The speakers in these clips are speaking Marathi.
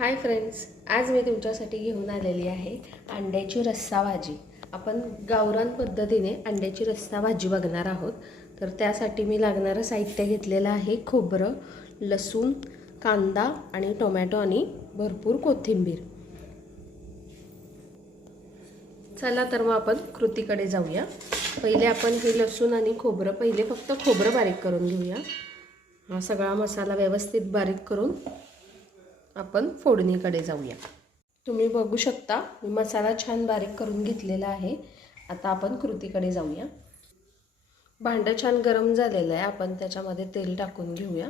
हाय फ्रेंड्स, आज मी तुमच्यासाठी घेऊन आलेली आहे अंड्याची रस्सा भाजी। आपण गावरान पद्धतीने अंड्याची रस्सा भाजी बघणार आहोत। तर त्यासाठी मी लागणारं साहित्य घेतलेलं आहे खोबरं, लसूण, कांदा आणि टोमॅटो आणि भरपूर कोथिंबीर। चला तर मग आपण कृतीकडे जाऊया। पहिले आपण हे लसूण आणि खोबरं फक्त खोबरं बारीक करून घेऊया। हा सगळा मसाला व्यवस्थित बारीक करून आपण फोडणीकडे जाऊया। तुम्ही बघू शकता मी मसाला छान बारीक करून घेतलेला आहे। आता आपण कृतीकडे जाऊया। भांडं छान गरम झालेलं आहे, आपण त्याच्यामध्ये तेल टाकून घेऊया।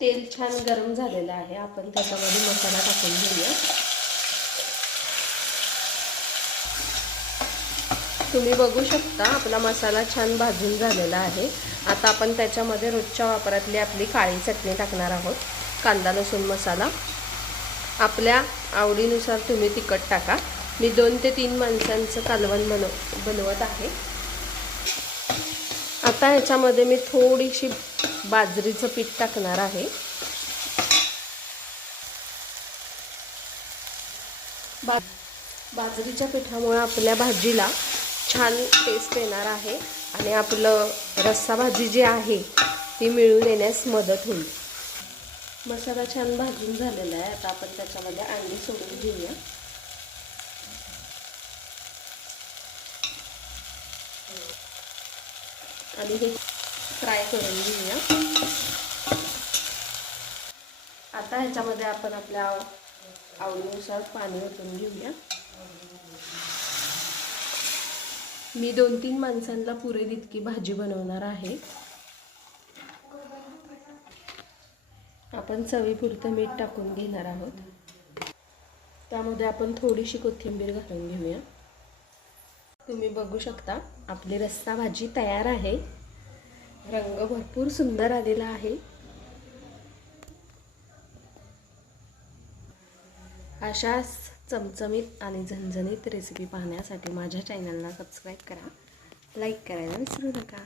तेल छान गरम झालेलं आहे, आपण त्याच्यामध्ये मसाला टाकून घेऊया। तुम्ही बघू शकता आपला मसाला छान भाजून झालेला आहे। आता आपण त्याच्यामध्ये रोजच्या वापरातली आपली काळी चटणी टाकणार आहोत। कांदा लसूण मसाला आपल्या आवडीनुसार तुम्ही तिखट टाका। मी 2 ते 3 माणसांचं कालवण बनवत आहे। आता ह्याच्यामध्ये मी थोडीशी बाजरीचं पीठ टाकणार आहे। बाजरीच्या पिठामुळे आपल्या भाजीला छान टेस्ट येणार आहे आणि आपलं रस्सा भाजी जी आहे ती मिळून येण्यास मदत होईल। मसाला छान भाजून झालेला आहे, आता आपण त्याच्यामध्ये अंडी सोडून घेऊया। आणि हे फ्राय करून घेऊया। आता ह्याच्यामध्ये आपण आपल्या आवडीनुसार पाणी ओतून घेऊया। मी 2-3 माणसांना पुरेल इतकी भाजी बनवणार आहे। आपण चवीपुरतं मीठ टाकून घेणार आहोत। त्यामध्ये आपण थोडीशी कोथिंबीर घालून घेऊया। तुम्ही बघू शकता आपली रस्सा भाजी तयार आहे। रंग भरपूर सुंदर आलेला आहे। अशाच चमचमीत आणि झणझणीत रेसिपी पाहण्यासाठी माझ्या चॅनलला सबस्क्राईब करा, लाईक करायला विसरू नका।